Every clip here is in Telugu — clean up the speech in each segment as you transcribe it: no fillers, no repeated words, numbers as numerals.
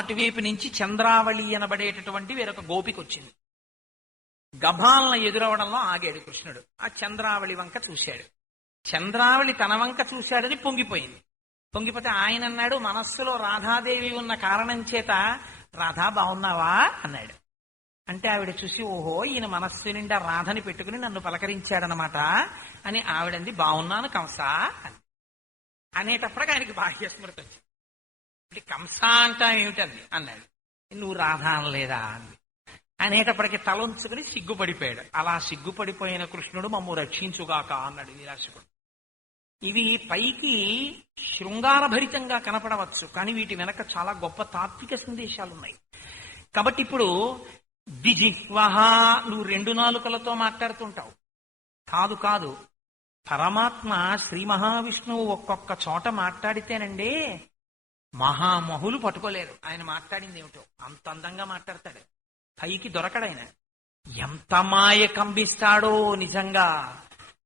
అటువైపు నుంచి చంద్రావళి అనబడేటటువంటి వేరొక గోపిక వచ్చింది. గభాలను ఎదురవడంలో ఆగాడు కృష్ణుడు. ఆ చంద్రావళి వంక చూశాడు. చంద్రావళి తన వంక చూశాడని పొంగిపోయింది. పొంగిపోతే ఆయన అన్నాడు, మనస్సులో రాధాదేవి ఉన్న కారణం చేత రాధా బాగున్నావా అన్నాడు. అంటే ఆవిడ చూసి, ఓహో ఈయన మనస్సు నిండా రాధని పెట్టుకుని నన్ను పలకరించాడనమాట అని ఆవిడంది, బాగున్నాను కంస అని. అనేటప్పటికి ఆయనకి బాహ్య స్మృతి వచ్చింది. అంటే కంస అంటా ఏమిటంది అన్నాడు. నువ్వు రాధ అనలేదా అంది. అనేటప్పటికి తలంచుకుని సిగ్గుపడిపోయాడు. అలా సిగ్గుపడిపోయిన కృష్ణుడు మమ్ము రక్షించుగాక అన్నాడు నిరాశకుడు. ఇవి పైకి శృంగారభరితంగా కనపడవచ్చు, కానీ వీటి వెనక చాలా గొప్ప తాత్విక సందేశాలున్నాయి. కాబట్టి ఇప్పుడు దిజిహ్వహ, నువ్వు రెండు నాలుకలతో మాట్లాడుతుంటావు. కాదు కాదు, పరమాత్మ శ్రీ మహావిష్ణువు ఒక్కొక్క చోట మాట్లాడితేనండి మహామహులు పట్టుకోలేరు. ఆయన మాట్లాడింది ఏమిటో అంత అందంగా మాట్లాడతాడు. పైకి దొరకడాయన. ఎంత మాయ కంబిస్తాడో నిజంగా.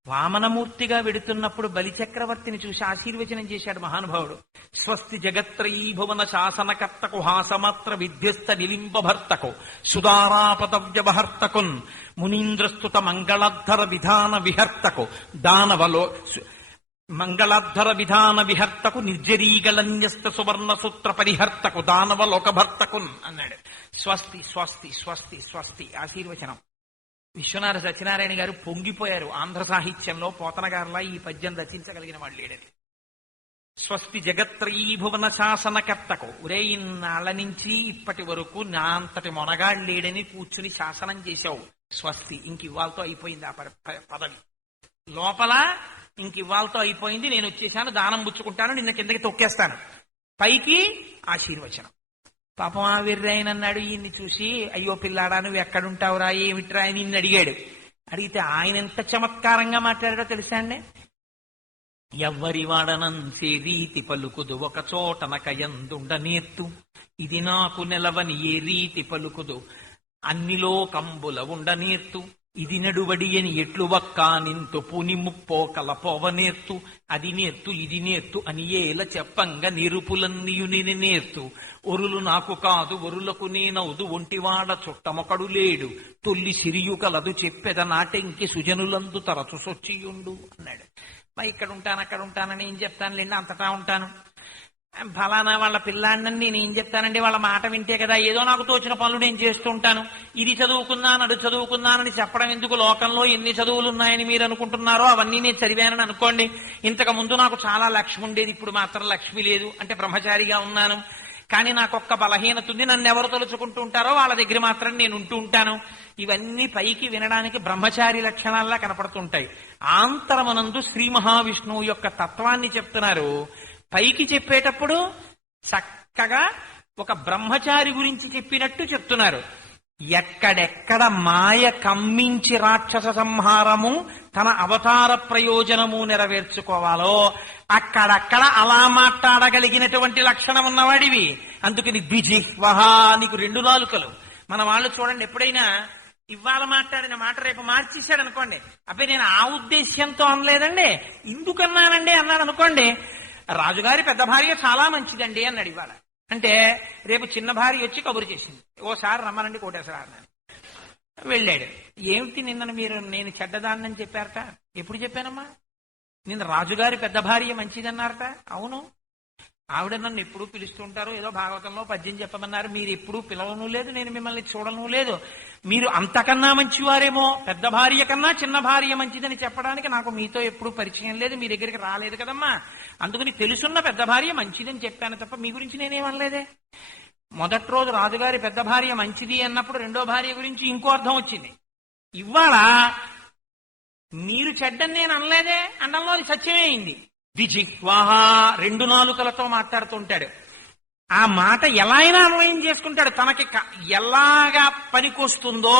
వామనమూర్తిగా వెడుతున్నప్పుడు బలిచక్రవర్తిని చూసి ఆశీర్వచనం చేశాడు మహానుభావుడు. స్వస్తి జగత్రయీ భువన శాసనకర్తకు హాసమాత్ర విధ్యస్త నిలింబభర్తకు సుదారాపదవ్యవహర్తకున్ మునీంద్రస్తుత మంగళాద్ధర విధాన విహర్తకు దానవలో మంగళాద్ధర విధాన విహర్తకు నిర్జరీగళన్యస్త సువర్ణ సూత్ర పరిహర్తకు దానవ లోకభర్తకున్ అన్నాడు. స్వస్తి స్వస్తి స్వస్తి స్వస్తి ఆశీర్వచనం. విశ్వనాథ సత్యనారాయణ గారు పొంగిపోయారు. ఆంధ్ర సాహిత్యంలో పోతన గారిలా ఈ పద్యం రచించగలిగిన వాళ్ళు లేడని. స్వస్తి జగత్రయీ భువన శాసనకర్తకు, ఒరే ఇన్నాళ్ల నుంచి ఇప్పటి వరకు నా అంతటి మొనగాడు లేడని కూర్చుని శాసనం చేశావు. స్వస్తి, ఇంక ఇవాళతో అయిపోయింది ఆ పదవి. లోపల ఇంక ఇవాళతో అయిపోయింది, నేను వచ్చేసాను, దానం పుచ్చుకుంటాను, నిన్న కిందకి తొక్కేస్తాను. పైకి ఆశీర్వచనం. పాపం ఆ వెర్రైన అన్నాడు. ఈయన్ని చూసి, అయ్యో పిల్లాడా నువ్వు ఎక్కడుంటావురా ఏమిట్రా అని నిన్ను అడిగాడు. అడిగితే ఆయన ఎంత చమత్కారంగా మాట్లాడాడో తెలుసా అండి. ఎవ్వరి వాడనంసే రీతి పలుకుదు ఒక చోటనకయందుండ నేర్తు, ఇది నాకు నెలవని ఏ రీతి పలుకుదు అన్నిలో కంబుల ఉండ నేర్తు, ఇది నడువడి అని ఎట్లు వక్క నింతు పుని ముప్పోకల పోవ నేర్తు, అది నేర్తు ఇది నేర్తు అని ఏల చెప్పంగ నిరుపులన్నీయుని నేర్తు, ఒరులు నాకు కాదు ఒరులకు నేనవుదు ఒంటివాడ చుట్టమొకడు లేడు, తొల్లి సిరియు కలదు చెప్పెద నాటెంకి సుజనులందు తరచు సొచ్చియుండు అన్నాడు. ఇక్కడ ఉంటాను అక్కడ ఉంటానని ఏం చెప్తానులేండి, అంతటా ఉంటాను. ఫలానా వాళ్ళ పిల్లాడినని నేను ఏం చెప్తానండి, వాళ్ళ మాట వింటే కదా ఏదో నాకు తోచిన పనులు నేను చేస్తూ ఉంటాను. ఇది చదువుకున్నాను అది చదువుకున్నానని చెప్పడం ఎందుకు? లోకంలో ఎన్ని చదువులు ఉన్నాయని మీరు అనుకుంటున్నారో అవన్నీ నేను చదివానని అనుకోండి. ఇంతకు ముందు నాకు చాలా లక్ష్మి ఉండేది, ఇప్పుడు మాత్రం లక్ష్మి లేదు. అంటే బ్రహ్మచారిగా ఉన్నాను, కానీ నాకు ఒక్క బలహీనత ఉంది, నన్ను ఎవరు తలుచుకుంటూ ఉంటారో వాళ్ళ దగ్గర మాత్రం నేను ఉంటూ ఉంటాను. ఇవన్నీ పైకి వినడానికి బ్రహ్మచారి లక్షణాల్లా కనపడుతుంటాయి. ఆంతరమనందు శ్రీ మహావిష్ణువు యొక్క తత్వాన్ని చెప్తున్నారు. పైకి చెప్పేటప్పుడు చక్కగా ఒక బ్రహ్మచారి గురించి చెప్పినట్టు చెప్తున్నారు. ఎక్కడెక్కడ మాయ కమ్మించి రాక్షస సంహారము తన అవతార ప్రయోజనము నెరవేర్చుకోవాలో అక్కడక్కడ అలా మాట్లాడగలిగినటువంటి లక్షణం ఉన్నవాడివి. అందుకని ద్విజిహ్వః, నీకు రెండు నాలుకలు. మన వాళ్ళు చూడండి, ఎప్పుడైనా ఇవాళ మాట్లాడిన మాట రేపు మార్చేశాడు అనుకోండి, అబ్బాయి నేను ఆ ఉద్దేశ్యంతో అనలేదండి ఇందుకన్నానండి అన్నాడు అనుకోండి. రాజుగారి పెద్ద భార్య చాలా మంచిదండి అన్నాడు ఇవాళ. అంటే రేపు చిన్న భార్య వచ్చి కబురు చేసింది, ఓసారి రమ్మనండి కోటేశ్వర అన్నాడు. వెళ్ళాడు. ఏమిటి నిన్న మీరు నేను చెడ్డదాన్నని చెప్పారట? ఎప్పుడు చెప్పానమ్మా? నిన్న రాజుగారి పెద్ద భార్య మంచిదన్నారట. అవును, ఆవిడ నన్ను ఎప్పుడూ పిలుస్తుంటారు, ఏదో భాగవతంలో పద్యం చెప్పమన్నారు, మీరు ఎప్పుడూ పిలవను లేదు, నేను మిమ్మల్ని చూడను లేదు. మీరు అంతకన్నా మంచివారేమో, పెద్ద భార్య కన్నా చిన్న భార్య మంచిదని చెప్పడానికి నాకు మీతో ఎప్పుడూ పరిచయం లేదు, మీ దగ్గరికి రాలేదు కదమ్మా. అందుకని తెలుసున్న పెద్ద భార్య మంచిదని చెప్పాను తప్ప మీ గురించి నేనేమనలేదే. మొదటి రోజు రాజుగారి పెద్ద భార్య మంచిది అన్నప్పుడు రెండో భార్య గురించి ఇంకో అర్థం వచ్చింది. ఇవాళ మీరు చెడ్డని నేను అనలేదే అనడంలో అది సత్యమే అయింది. ద్విజిహ్వః, రెండు నాలుకలతో మాట్లాడుతుంటాడు. ఆ మాట ఎలా అయినా అన్వయం చేసుకుంటాడు, తనకి ఎలాగా పనికొస్తుందో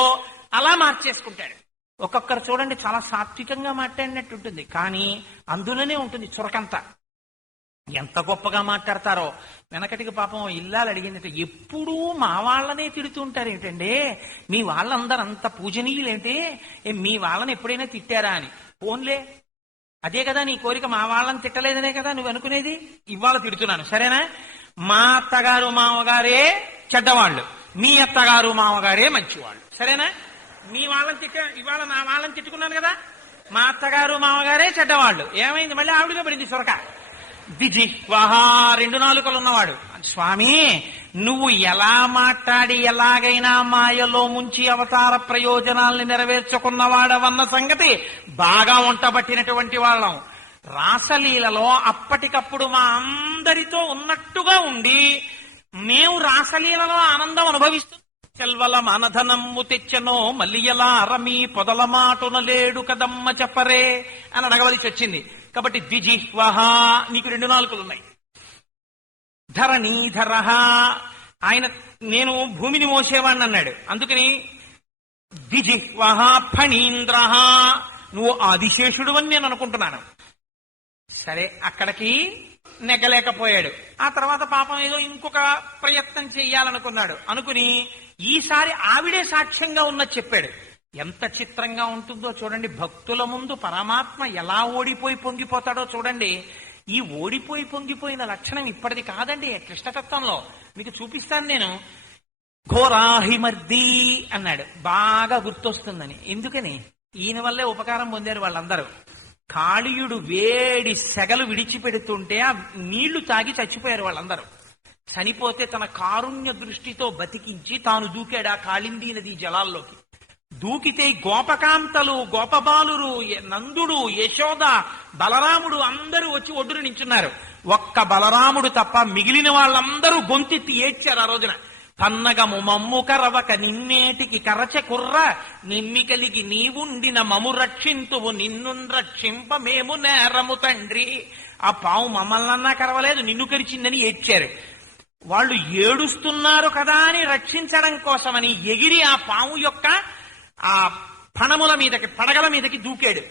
అలా మార్చేసుకుంటాడు. ఒక్కొక్కరు చూడండి చాలా సాత్వికంగా మాట్లాడినట్టు ఉంటుంది, కానీ అందులోనే ఉంటుంది చురకంతా. ఎంత గొప్పగా మాట్లాడతారో. వెనకటికి పాపం ఇల్లాలు అడిగిందంటే, ఎప్పుడూ మా వాళ్ళనే తిడుతుంటారు ఏమిటండి, మీ వాళ్ళందరూ అంత పూజనీయులేంటి, మీ వాళ్ళని ఎప్పుడైనా తిట్టారా అని. ఫోన్లే, అదే కదా నీ కోరిక, మా వాళ్ళని తిట్టలేదనే కదా నువ్వు అనుకునేది. ఇవాళ తిడుతున్నాను సరేనా. మా అత్తగారు మామగారే చెడ్డవాళ్ళు, మీ అత్తగారు మామగారే మంచివాళ్ళు. సరేనా? మీ వాళ్ళని ఇవాళ నా వాళ్ళని తిట్టుకున్నాను కదా, మా అత్తగారు మామగారే చెడ్డవాళ్ళు. ఏమైంది? మళ్ళీ ఆవిడగా పడింది సొరక. దిజి వాహా 2 నాలుకలు ఉన్నవాడు. స్వామి, నువ్వు ఎలా మాట్లాడి ఎలాగైనా మాయలో ముంచి అవతార ప్రయోజనాల్ని నెరవేర్చుకున్నవాడవన్న సంగతి బాగా వంటబట్టినటువంటి వాళ్ళం. రాసలీలలో అప్పటికప్పుడు మా అందరితో ఉన్నట్టుగా ఉండి మేము రాసలీలలో ఆనందం అనుభవిస్తున్నాం. చెల్వల మనధనమ్ము తెచ్చనో మల్లియలా రమీ పొదల మాటున లేడు కదమ్మ చెప్పరే అని అడగవలసి వచ్చింది. కాబట్టి ద్విజిహ్వహ, నీకు 2 నాలుకలు ఉన్నాయి. ధరణీధర, ఆయన నేను భూమిని మోసేవాణ్ణి అన్నాడు. అందుకని ద్విజిహ్వహ ఫణీంద్ర, నువ్వు ఆదిశేషుడు అని నేను అనుకుంటున్నాను. సరే, అక్కడికి నెగ్గలేకపోయాడు. ఆ తర్వాత పాపం ఏదో ఇంకొక ప్రయత్నం చెయ్యాలనుకున్నాడు. అనుకుని ఈసారి ఆవిడే సాక్ష్యంగా ఉన్నది చెప్పాడు. ఎంత చిత్రంగా ఉంటుందో చూడండి. భక్తుల ముందు పరమాత్మ ఎలా ఓడిపోయి పొంగిపోతాడో చూడండి. ఈ ఓడిపోయి పొంగిపోయిన లక్షణం ఇప్పటిది కాదండి కృష్ణతత్వంలో. మీకు చూపిస్తాను నేను. ఘోరాహిమర్ది అన్నాడు, బాగా గుర్తొస్తుందని. ఎందుకని? ఈయన వల్లే ఉపకారం పొందారు వాళ్ళందరూ. కాళీయుడు వేడి సెగలు విడిచిపెడుతుంటే ఆ నీళ్లు తాగి చచ్చిపోయారు వాళ్ళందరూ. చనిపోతే తన కారుణ్య దృష్టితో బతికించి తాను దూకాడు ఆ కాళిందీ నది జలాల్లోకి. దూకితే గోపకాంతలు, గోపబాలురు, నందుడు, యశోద, బలరాముడు అందరూ వచ్చి ఒడ్డున నించున్నారు. ఒక్క బలరాముడు తప్ప మిగిలిన వాళ్ళందరూ గొంతెత్తి ఏడ్చారు ఆ రోజున. పన్నగము మమ్ము కరవక నిన్నేటికి కరచ కుర్ర నిమ్మి కలిగి నీవుండిన మము రక్షింతువు నిన్ను రక్షింప మేము నేరము తండ్రి. ఆ పావు మమ్మల్నన్నా కరవలేదు, నిన్ను కరిచిందని ఏడ్చారు. వాళ్ళు ఏడుస్తున్నారు కదా అని రక్షించడం కోసమని ఎగిరి ఆ పాము యొక్క ఆ పణముల మీదకి, పడగల మీదకి దూకాడు.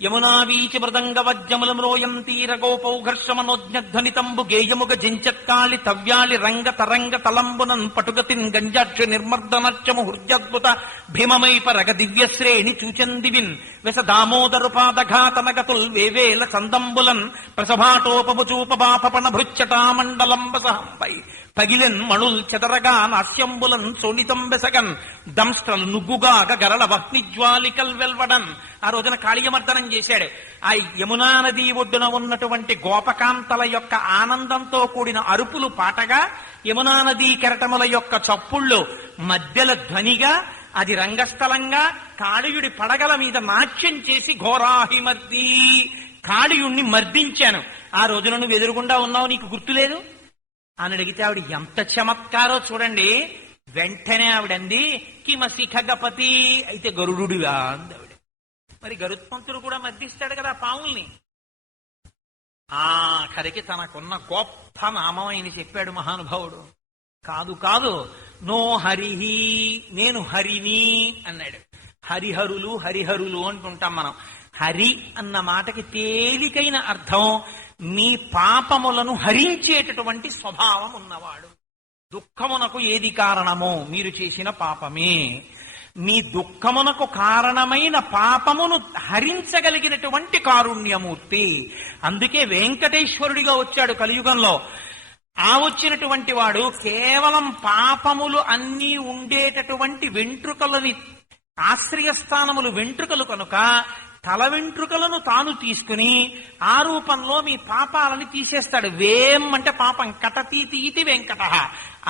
యమునా వీచి మృదంగ వజ్జముల మ్రోయం తీర గోపౌఘర్షమనోజ్ఞధ్వనితంబు గేయముగ జించత్కాళి తవ్యాళి రంగ తరంగ తలంబునన్ పటుగతిన్ గంజాక్ష నిర్మర్దనచ్చము హృద్యద్భుత భీమమైప రగ దివ్యశ్రేణి చూచందివిన్ వెస దామోదరు పాదఘాతనగతుల్ వేవేల సందంబులన్ ప్రసభాటోపముచూపబాపణ భృచ్చటామండలంబసహంపై పగిలెన్ మణుల్ చెదరగా నాస్యంబులన్ సోనితం బెసగన్ దంస్ట్రలు నుగ్గుగాగ గరళ వహ్నిజ్వాలికల్ వెల్వడన్. ఆ రోజున కాళీయమర్దనం చేశాడు. ఆ యమునా నది ఒడ్డున ఉన్నటువంటి గోపకాంతల యొక్క ఆనందంతో కూడిన అరుపులు పాటగా, యమునా నదీ కెరటముల యొక్క చప్పుళ్ళు మధ్యల ధ్వనిగా, అది రంగస్థలంగా కాళీయుడి పడగల మీద నాట్యం చేసి ఘోరాహిమర్ది, కాళీయుణ్ణి మర్దించాను. ఆ రోజున నువ్వు ఎదురుగుండా ఉన్నావు, నీకు గుర్తులేదు అని అడిగితే ఆవిడ ఎంత చమత్కారో చూడండి. వెంటనే ఆవిడంది, కిమసి ఖగపతి, అయితే గరుడుడివా అంది ఆవిడ. మరి గరుత్మంతుడు కూడా మర్దిస్తాడు కదా పావుల్ని. ఆఖరికి తనకున్న గొప్ప నామం ఆయన చెప్పాడు మహానుభావుడు. కాదు కాదు, నో హరిహి, నేను హరిని అన్నాడు. హరిహరులు హరిహరులు అంటుంటాం మనం. హరి అన్న మాటకి తేలికైన అర్థం మీ పాపములను హరించేటటువంటి స్వభావం ఉన్నవాడు. దుఃఖమునకు ఏది కారణమో మీరు చేసిన పాపమే. మీ దుఃఖమునకు కారణమైన పాపమును హరించగలిగినటువంటి కారుణ్యమూర్తి. అందుకే వెంకటేశ్వరుడిగా వచ్చాడు కలియుగంలో. ఆ వచ్చినటువంటి వాడు కేవలం పాపములు అన్నీ ఉండేటటువంటి వెంట్రుకలని, ఆశ్రయస్థానములు వెంట్రుకలు కనుక తల వెంట్రుకలను తాను తీసుకుని ఆ రూపంలో మీ పాపాలని తీసేస్తాడు. వేం అంటే పాపం, కటతీతి ఇతి వెంకట.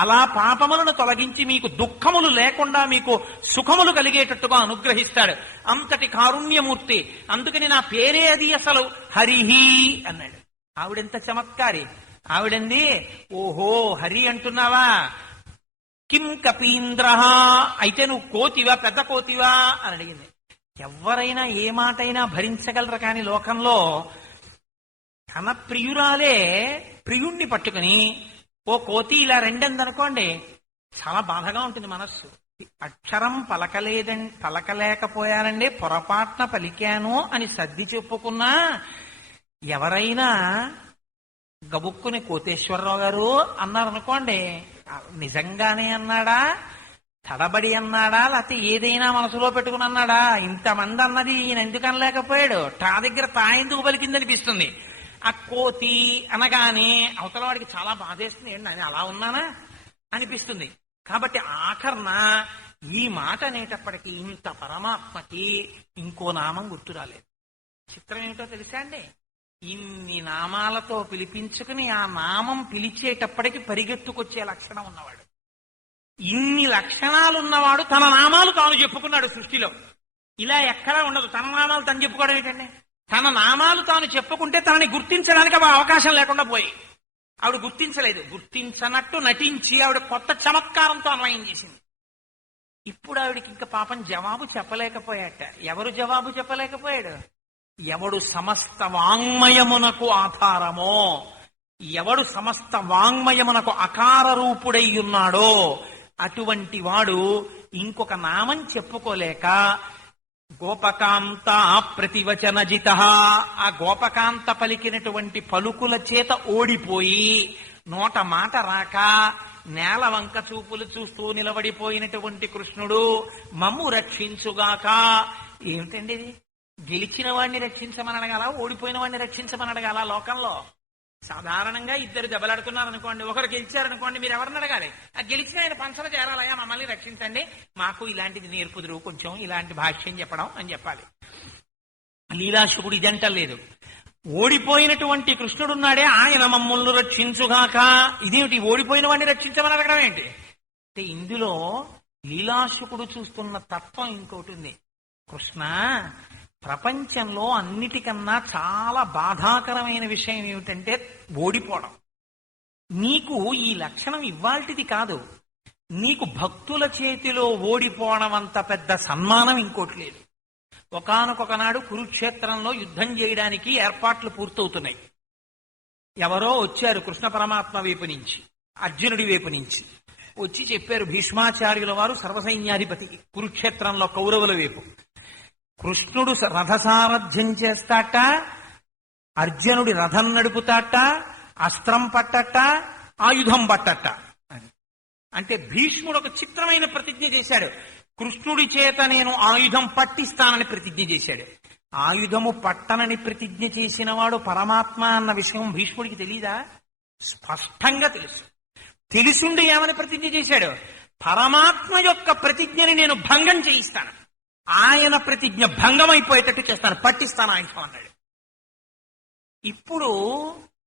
అలా పాపములను తొలగించి మీకు దుఃఖములు లేకుండా మీకు సుఖములు కలిగేటట్టుగా అనుగ్రహిస్తాడు. అంతటి కారుణ్యమూర్తి. అందుకని నా పేరే అది అసలు, హరిహి అన్నాడు. ఆవిడెంత చమత్కారి. ఆవిడంది, ఓహో హరి అంటున్నావా, కిం కపీంద్ర, అయితే నువ్వు కోతివా, పెద్ద కోతివా అని అడిగింది. ఎవరైనా ఏ మాటైనా భరించగలరు, కానీ లోకంలో తన ప్రియురాలే ప్రియుణ్ణి పట్టుకుని ఓ కోతి ఇలా రెండందనుకోండి, చాలా బాధగా ఉంటుంది మనస్సు. అక్షరం పలకలేకపోయానండి, పొరపాటున పలికాను అని సర్ది చెప్పుకున్నా ఎవరైనా గబుక్కుని కోటేశ్వరరావు గారు అన్నారనుకోండి, నిజంగానే అన్నాడా, తడబడి అన్నాడా, లేకపోతే ఏదైనా మనసులో పెట్టుకుని అన్నాడా, ఇంతమంది అన్నది ఈయన ఎందుకు అనలేకపోయాడు, తా దగ్గర తా ఎందుకు పలికిందనిపిస్తుంది. ఆ కోతి అనగానే అవతల వాడికి చాలా బాధేస్తుంది, ఏంటి నేను అలా ఉన్నానా అనిపిస్తుంది. కాబట్టి ఆఖరణ ఈ మాట అనేటప్పటికీ ఇంత పరమాత్మకి ఇంకో నామం గుర్తు రాలేదు. చిత్రం ఏమిటో తెలుసా అండి, ఇన్ని నామాలతో పిలిపించుకుని ఆ నామం పిలిచేటప్పటికి పరిగెత్తుకొచ్చే లక్షణం ఉన్నవాడు, ఇన్ని లక్షణాలు ఉన్నవాడు తన నామాలు తాను చెప్పుకున్నాడు సృష్టిలో. ఇలా ఎక్కడా ఉండదు. తన నామాలు తను చెప్పుకోవడం ఏంటండి, తన నామాలు తాను చెప్పుకుంటే తనని గుర్తించడానికి అవకాశం లేకుండా పోయి ఆవిడ గుర్తించలేదు. గుర్తించనట్టు నటించి ఆవిడ కొత్త చమత్కారంతో అన్వయం చేసింది. ఇప్పుడు ఆవిడికి ఇంకా పాపం జవాబు చెప్పలేకపోయాట. ఎవరు జవాబు చెప్పలేకపోయాడు? ఎవడు సమస్త వాంగ్మయమునకు ఆధారమో, ఎవడు సమస్త వాంగ్మయమునకు ఆకార రూపుడై ఉన్నాడో అటువంటి వాడు ఇంకొక నామం చెప్పుకోలేక గోపకాంత ప్రతివచనజిత, ఆ గోపకాంత పలికినటువంటి పలుకుల చేత ఓడిపోయి నోట మాట రాక నేల వంక చూపులు చూస్తూ నిలబడిపోయినటువంటి కృష్ణుడు మమ్ము రక్షించుగాక. ఏమిటండి ఇది? గెలిచిన వాడిని రక్షించమని అడగాల, ఓడిపోయిన వాడిని రక్షించమని అడగాల? లోకంలో సాధారణంగా ఇద్దరు దెబ్బలాడుతున్నారు అనుకోండి, ఒకరు గెలిచారనుకోండి, మీరు ఎవరిని అడగాలి? ఆ గెలిచిన ఆయన పంచన చేరాలయ్యా మమ్మల్ని రక్షించండి, మాకు ఇలాంటిది నేర్పుదురు, కొంచెం ఇలాంటి భాష్యం చెప్పడం అని చెప్పాలి. లీలాశుకుడు ఇదంటలేదు. ఓడిపోయినటువంటి కృష్ణుడున్నాడే ఆయన మమ్మల్ని రక్షించుగాక. ఇదేమిటి ఓడిపోయిన వాడిని రక్షించమని అడగడం ఏంటి అంటే, ఇందులో లీలాశుకుడు చూస్తున్న తత్వం ఇంకోటి ఉంది. కృష్ణ, ప్రపంచంలో అన్నిటికన్నా చాలా బాధాకరమైన విషయం ఏమిటంటే ఓడిపోవడం. నీకు ఈ లక్షణం ఇవ్వాల్టిది కాదు. నీకు భక్తుల చేతిలో ఓడిపోవడం అంత పెద్ద సన్మానం ఇంకోటి లేదు. ఒకానొకనాడు కురుక్షేత్రంలో యుద్ధం చేయడానికి ఏర్పాట్లు పూర్తవుతున్నాయి. ఎవరో వచ్చారు కృష్ణ పరమాత్మ వైపు నుంచి, అర్జునుడి వైపు నుంచి వచ్చి చెప్పారు, భీష్మాచార్యుల వారు సర్వసైన్యాధిపతి కురుక్షేత్రంలో కౌరవుల వైపు. కృష్ణుడు రథసారథ్యం చేస్తాట, అర్జునుడి రథం నడుపుతాట, అస్త్రం పట్టట, ఆయుధం పట్టట అని. అంటే భీష్ముడు ఒక చిత్రమైన ప్రతిజ్ఞ చేశాడు. కృష్ణుడి చేత నేను ఆయుధం పట్టిస్తానని ప్రతిజ్ఞ చేశాడు. ఆయుధము పట్టనని ప్రతిజ్ఞ చేసిన వాడు పరమాత్మ అన్న విషయం భీష్ముడికి తెలీదా? స్పష్టంగా తెలుసు. తెలుసుండి ఏమని ప్రతిజ్ఞ చేశాడు? పరమాత్మ యొక్క ప్రతిజ్ఞని నేను భంగం చేయిస్తాను, ఆయన ప్రతిజ్ఞ భంగం అయిపోయేటట్టు చేస్తాను, పట్టిస్తాను ఆయుధం అన్నాడు. ఇప్పుడు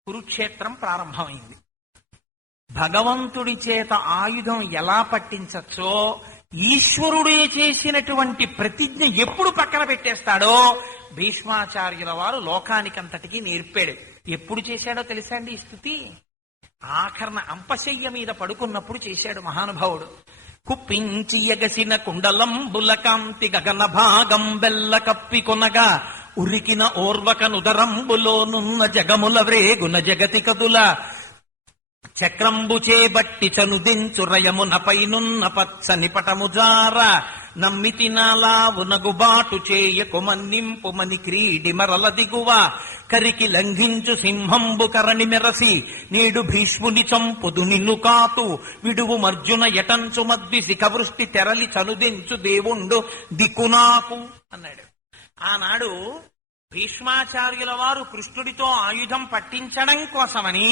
కురుక్షేత్రం ప్రారంభమైంది. భగవంతుడి చేత ఆయుధం ఎలా పట్టించచ్చో, ఈశ్వరుడే చేసినటువంటి ప్రతిజ్ఞ ఎప్పుడు పక్కన పెట్టేస్తాడో భీష్మాచార్యుల వారు లోకానికంతటికీ నేర్పాడు. ఎప్పుడు చేశాడో తెలుసా అండి ఈ స్థుతి? ఆఖరణ అంపశయ్య మీద పడుకున్నప్పుడు చేశాడు మహానుభావుడు. కుప్పించి ఎగసిన కుండలంబుల కాంతి గగన భాగం బెల్ల కప్పి కొనగా ఉరికిన ఓర్వక నుదరంబులోనున్న జగముల వ్రేగున జగతి కదుల చక్రంబు చేబట్టి చనుదించు రయమునపైనున్న పచ్చని పటముజార నమ్మితి నాలావునగుబాటు చేయకు మన్నింపు మని క్రీడి మరల దిగువ కరికి లంఘించు సింహంబు కరణి మెరసి నేడు భీష్ముని చంపుదు నిన్ను కాతు విడువు మర్జున ఎటంచు మద్ది శిఖవృష్టి తెరలి చనుదించు దేవుండు దిక్కునాకు అన్నాడు. ఆనాడు భీష్మాచార్యుల వారు కృష్ణుడితో ఆయుధం పట్టించడం కోసమని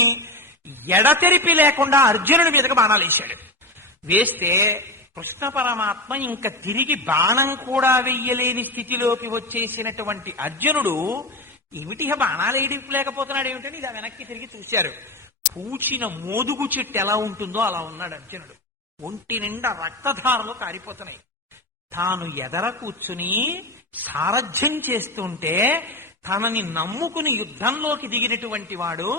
ఎడతెరిపి లేకుండా అర్జునుడి మీదకి బాణాలు వేశాడు. వేస్తే కృష్ణ పరమాత్మ ఇంకా తిరిగి బాణం కూడా వెయ్యలేని స్థితిలోకి వచ్చేసినటువంటి అర్జునుడు ఏమిటి బాణాలు వేయలేకపోతున్నాడు ఏమిటని ఇలా వెనక్కి తిరిగి చూశారు. పూచిన మోదుగు చెట్టు ఎలా ఉంటుందో అలా ఉన్నాడు అర్జునుడు. ఒంటి నిండా రక్తధారలు కారిపోతున్నాయి. తాను ఎదర కూర్చుని సారథ్యం చేస్తుంటే తనని నమ్ముకుని యుద్ధంలోకి దిగినటువంటి వాడు,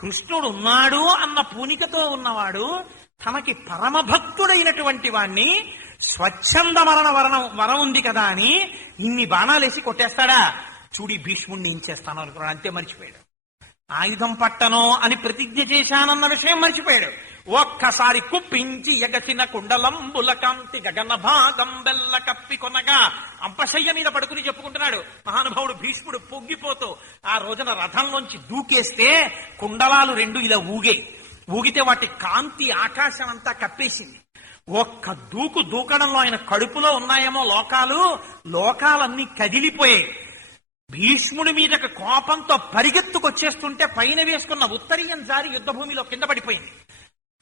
కృష్ణుడు ఉన్నాడు అన్న పూనికతో ఉన్నవాడు, తనకి పరమభక్తుడైనటువంటి వాణ్ణి స్వచ్ఛంద వరం ఉంది కదా అని ఇన్ని బాణాలేసి కొట్టేస్తాడా? చూడి భీష్ముడిని ఏం చేస్తాను అనుకున్నాడు. అంతే మర్చిపోయాడు. ఆయుధం పట్టను అని ప్రతిజ్ఞ చేశానన్న విషయం మర్చిపోయాడు. ఒక్కసారి కుప్పించి ఎగసిన కుండలంబుల కాంతి గగన భాగం బెల్ల కప్పి కొనగా అంపశయ్య మీద పడుకుని చెప్పుకుంటున్నాడు మహానుభావుడు భీష్ముడు. పొంగిపోతూ ఆ రోజున రథంలోంచి దూకేస్తే కుండలాలు రెండు ఇలా ఊగితే వాటి కాంతి ఆకాశం అంతా కప్పేసింది. ఒక్క దూకడంలో ఆయన కడుపులో ఉన్నాయేమో లోకాలన్నీ కదిలిపోయాయి. భీష్ముడి మీదకి కోపంతో పరిగెత్తుకొచ్చేస్తుంటే పైన వేసుకున్న ఉత్తరీయం జారి యుద్ధభూమిలో కింద పడిపోయింది.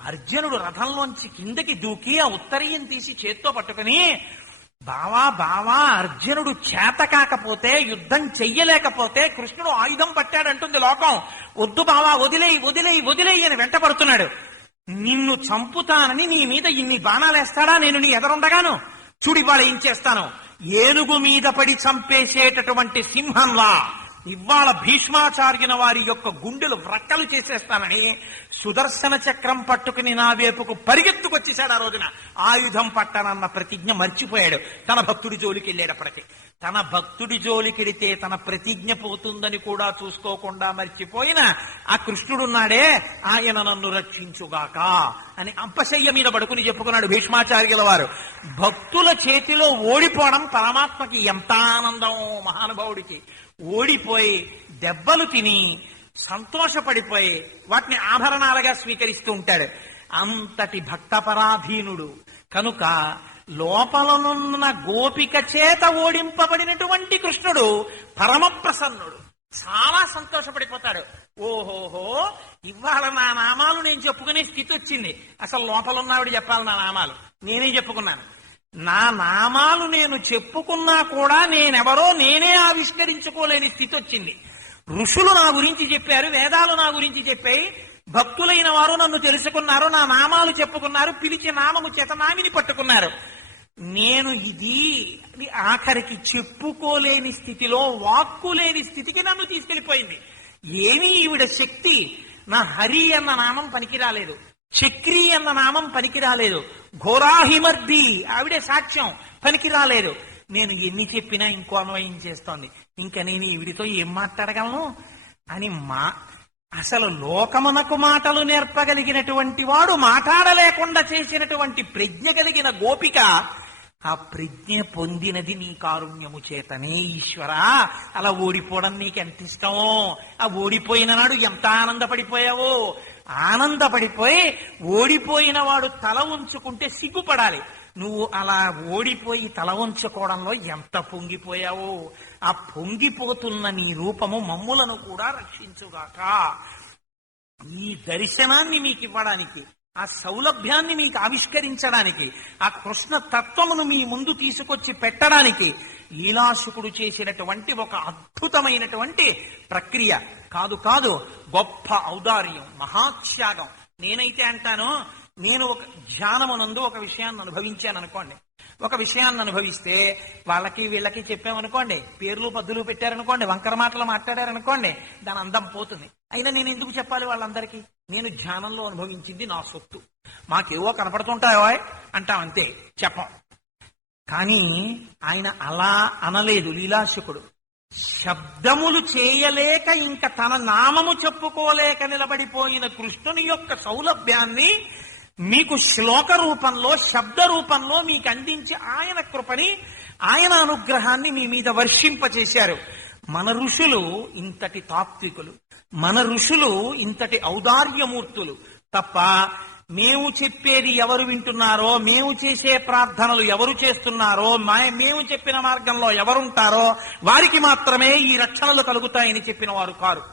అర్జునుడు రథంలోంచి కిందకి దూకి ఆ ఉత్తరీయం తీసి చేత్తో పట్టుకుని, బావా బావా, అర్జునుడు చేత కాకపోతే, యుద్ధం చెయ్యలేకపోతే కృష్ణుడు ఆయుధం పట్టాడంటుంది లోకం. వద్దు బావా, వదిలేయి వదిలేయి వదిలేయి అని వెంట పడుతున్నాడు. నిన్ను చంపుతానని నీ మీద ఇన్ని బాణాలేస్తాడా? నేను నీ ఎదరుండగాను చూడి ఇవాళ ఏం చేస్తాను. ఏనుగు మీద పడి చంపేసేటటువంటి సింహంలా ఇవాళ భీష్మాచార్యుల వారి యొక్క గుండెలు వ్రక్కలు చేసేస్తానని సుదర్శన చక్రం పట్టుకుని నా వైపుకు పరిగెత్తుకొచ్చేశాడు. ఆ రోజున ఆయుధం పట్టనన్న ప్రతిజ్ఞ మర్చిపోయాడు. తన భక్తుడి జోలికి వెళ్ళేటప్పటికి, తన భక్తుడి జోలికెడితే తన ప్రతిజ్ఞ పోతుందని కూడా చూసుకోకుండా మర్చిపోయిన ఆ కృష్ణుడున్నాడే, ఆయన నన్ను రక్షించుగాక అని అంపశయ్య మీద పడుకుని చెప్పుకున్నాడు భీష్మాచార్యుల వారు. భక్తుల చేతిలో ఓడిపోవడం పరమాత్మకి ఎంత ఆనందం మహానుభావుడికి. ఓడిపోయి దెబ్బలు తిని సంతోషపడిపోయి వాటిని ఆభరణాలుగా స్వీకరిస్తూ ఉంటాడు. అంతటి భక్తపరాధీనుడు కనుక లోపలనున్న గోపిక చేత ఓడింపబడినటువంటి కృష్ణుడు పరమ ప్రసన్నుడు, చాలా సంతోషపడిపోతాడు. ఓహోహో, ఇవాళ నా నామాలు నేను చెప్పుకునే స్థితి వచ్చింది. అసలు లోపలున్నావిడ చెప్పాలి నా నామాలు, నేనే చెప్పుకున్నాను. నా నామాలు నేను చెప్పుకున్నా కూడా నేనెవరో నేనే ఆవిష్కరించుకోలేని స్థితి వచ్చింది. ఋషులు నా గురించి చెప్పారు, వేదాలు నా గురించి చెప్పాయి, భక్తులైన వారు నన్ను తెలుసుకున్నారు, నా నామాలు చెప్పుకున్నారు, పిలిచి నామము చేత నామిని పట్టుకున్నారు. నేను ఇది ఆఖరికి చెప్పుకోలేని స్థితిలో, వాక్కులేని స్థితికి నన్ను తీసుకెళ్లిపోయింది. ఏమీ ఈవిడ శక్తి. నా హరి అన్న నామం పనికి రాలేదు, చక్రి అన్న నామం పనికి రాలేదు, ఘోరాహిమర్ది ఆవిడే సాక్ష్యం పనికి రాలేదు. నేను ఎన్ని చెప్పినా ఇంకో అన్వయం చేస్తోంది. ఇంకా నేను ఈవిడితో ఏం మాట్లాడగలను అని అసలు లోకమునకు మాటలు నేర్పగలిగినటువంటి వాడు మాట్లాడలేకుండా చేసినటువంటి ప్రజ్ఞ కలిగిన గోపిక ఆ ప్రజ్ఞ పొందినది నీ కారుణ్యము చేతనే ఈశ్వరా. అలా ఓడిపోవడం నీకెంత ఇష్టమో, ఆ ఓడిపోయిన నాడు ఎంత ఆనందపడిపోయావో. ఆనందపడిపోయి ఓడిపోయిన వాడు తల ఉంచుకుంటే సిగ్గుపడాలి. నువ్వు అలా ఓడిపోయి తల ఉంచుకోవడంలో ఎంత పొంగిపోయావో. ఆ పొంగిపోతున్న నీ రూపము మమ్ములను కూడా రక్షించుగాక. ఈ దర్శనాన్ని మీకు ఇవ్వడానికి, ఆ సౌలభ్యాన్ని మీకు ఆవిష్కరించడానికి, ఆ కృష్ణ తత్వమును మీ ముందు తీసుకొచ్చి పెట్టడానికి లీలాశుకుడు చేసినటువంటి ఒక అద్భుతమైనటువంటి ప్రక్రియ కాదు కాదు, గొప్ప ఔదార్యం, మహాత్యాగం. నేనైతే అంటాను, నేను ఒక ధ్యానమునందు ఒక విషయాన్ని అనుభవించాను అనుకోండి, ఒక విషయాన్ని అనుభవిస్తే వాళ్ళకి వీళ్ళకి చెప్పామనుకోండి, పేర్లు పద్దులు పెట్టారనుకోండి, వంకర మాటలు మాట్లాడారనుకోండి, దాని అందం పోతుంది. అయినా నేను ఎందుకు చెప్పాలి వాళ్ళందరికీ? నేను ధ్యానంలో అనుభవించింది నా సొత్తు, మాకేవో కనపడుతుంటాయో అంటాం అంతే, చెప్పం. కానీ ఆయన అలా అనలేదు లీలాశుకుడు. శబ్దములు చేయలేక ఇంకా తన నామము చెప్పుకోలేక నిలబడిపోయిన కృష్ణుని యొక్క సౌలభ్యాన్ని మీకు శ్లోక రూపంలో, శబ్ద రూపంలో మీకు అందించి ఆయన కృపని, ఆయన అనుగ్రహాన్ని మీ మీద వర్షింపచేశారు. మన ఋషులు ఇంతటి తాత్వికులు, మన ఋషులు ఇంతటి ఔదార్యమూర్తులు తప్ప మేము చెప్పేది ఎవరు వింటున్నారో, మేము చేసే ప్రార్థనలు ఎవరు చేస్తున్నారో, మేము చెప్పిన మార్గంలో ఎవరుంటారో వారికి మాత్రమే ఈ రక్షణలు కలుగుతాయని చెప్పిన వారు కారు.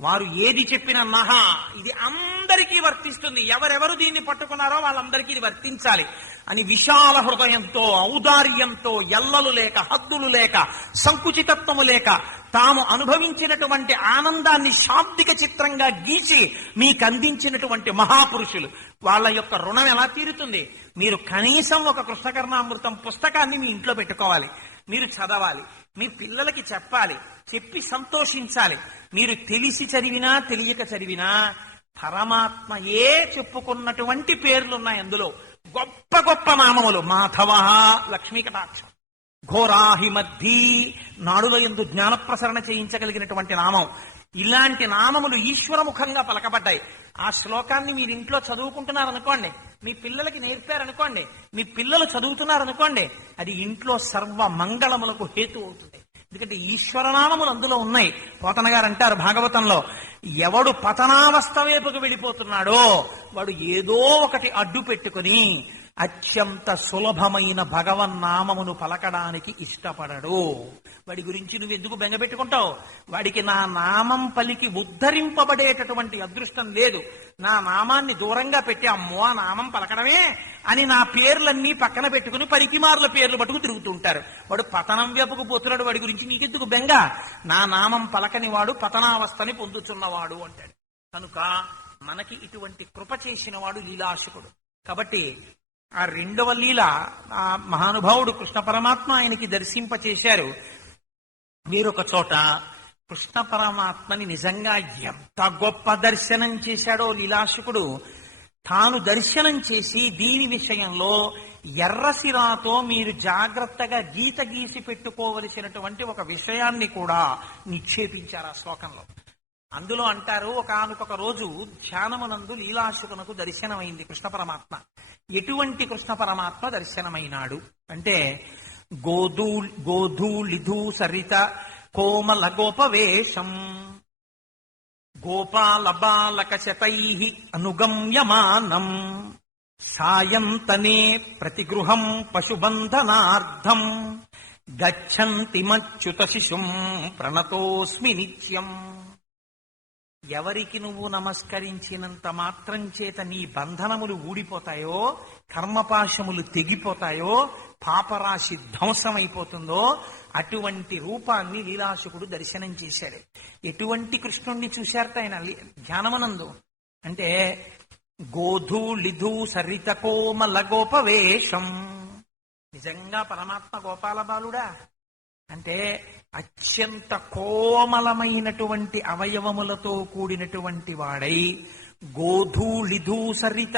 వారు ఏది చెప్పినా మహా ఇది అందరికీ వర్తిస్తుంది, ఎవరెవరు దీన్ని పట్టుకున్నారో వాళ్ళందరికీ ఇది వర్తించాలి అని విశాల హృదయంతో, ఔదార్యంతో, ఎల్లలు లేక, హద్దులు లేక, సంకుచితత్వము లేక తాము అనుభవించినటువంటి ఆనందాన్ని శాబ్దిక చిత్రంగా గీసి మీకు అందించినటువంటి మహాపురుషులు. వాళ్ళ యొక్క రుణం ఎలా తీరుతుంది? మీరు కనీసం ఒక కృష్ణకర్ణామృతం పుస్తకాన్ని మీ ఇంట్లో పెట్టుకోవాలి, మీరు చదవాలి, మీ పిల్లలకి చెప్పాలి, చెప్పి సంతోషించాలి. మీరు తెలిసి చదివినా తెలియక చదివినా పరమాత్మయే చెప్పుకున్నటువంటి పేర్లున్నాయి అందులో. గొప్ప గొప్ప నామములు, మాధవ, లక్ష్మీ కటాక్షం, ఘోరాహిమద్ధి, నాడుల యందు జ్ఞానప్రసరణ చేయించగలిగినటువంటి నామం. ఇలాంటి నామములు ఈశ్వరముఖంగా పలకబడ్డాయి. ఆ శ్లోకాన్ని మీరు ఇంట్లో చదువుకుంటున్నారనుకోండి, మీ పిల్లలకి నేర్పారనుకోండి, మీ పిల్లలు చదువుతున్నారనుకోండి, అది ఇంట్లో సర్వ మంగళములకు హేతు అవుతుంది. ఎందుకంటే ఈశ్వరనామములు అందులో ఉన్నాయి. పోతన గారు అంటారు భాగవతంలో, ఎవడు పతనావస్థ వైపుకు వెళ్ళిపోతున్నాడో వాడు ఏదో ఒకటి అడ్డు పెట్టుకుని అత్యంత సులభమైన భగవన్నామమును పలకడానికి ఇష్టపడడు. వాడి గురించి నువ్వెందుకు బెంగపెట్టుకుంటావు? వాడికి నా నామం పలికి ఉద్ధరింపబడేటటువంటి అదృష్టం లేదు. నా నామాన్ని దూరంగా పెట్టి అమ్మో ఆ నామం పలకడమే అని నా పేర్లన్నీ పక్కన పెట్టుకుని పరికిమార్ల పేర్లు పట్టుకు తిరుగుతుంటారు. వాడు పతనం వైపుకు పోతున్నాడు. వాడి గురించి నీకెందుకు బెంగ? నా నామం పలకని వాడు పతనావస్థని పొందుతున్నవాడు అంటాడు. కనుక మనకి ఇటువంటి కృప చేసిన వాడు లీలాశుకుడు. కాబట్టి ఆ రెండవ లీల ఆ మహానుభావుడు కృష్ణ పరమాత్మ ఆయనకి దర్శింపచేశారు. వేరొక చోట కృష్ణ పరమాత్మని నిజంగా ఎంత గొప్ప దర్శనం చేశాడో లీలాశుకుడు. తాను దర్శనం చేసి దీని విషయంలో ఎర్రసిరాతో మీరు జాగ్రత్తగా గీత గీసి పెట్టుకోవలసినటువంటి ఒక విషయాన్ని కూడా నిక్షేపించారు ఆ శ్లోకంలో. అందులో అంటారు, ఒకానొక రోజు ధ్యానమునందు లీలాశుకునకు దర్శనమైంది కృష్ణ పరమాత్మ. ఎటువంటి కృష్ణ పరమాత్మ దర్శనమైనాడు అంటే, గోధూళిధూ సరిత కోమల గోపవేషం గోపాల బాలక శతై అనుగమ్యమానం సాయంతనే ప్రతిగృహం పశుబంధనార్థం గచ్చంతి మచ్యుత శిశుం ప్రణతోస్మి నిత్యం. ఎవరికి నువ్వు నమస్కరించినంత మాత్రం చేత నీ బంధనములు ఊడిపోతాయో, కర్మపాశములు తెగిపోతాయో, పాపరాశి ధ్వంసమైపోతుందో అటువంటి రూపాన్ని లీలాశుకుడు దర్శనం చేశాడు. ఎటువంటి కృష్ణుణ్ణి చూశారట ఆయన ధ్యానమనందు అంటే, గోధూళిధూ సరిత కోమల గోపవేషం. నిజంగా పరమాత్మ గోపాల బాలుడా అంటే అత్యంత కోమలమైనటువంటి అవయవములతో కూడినటువంటి వాడై గోధూళిధూ సరిత.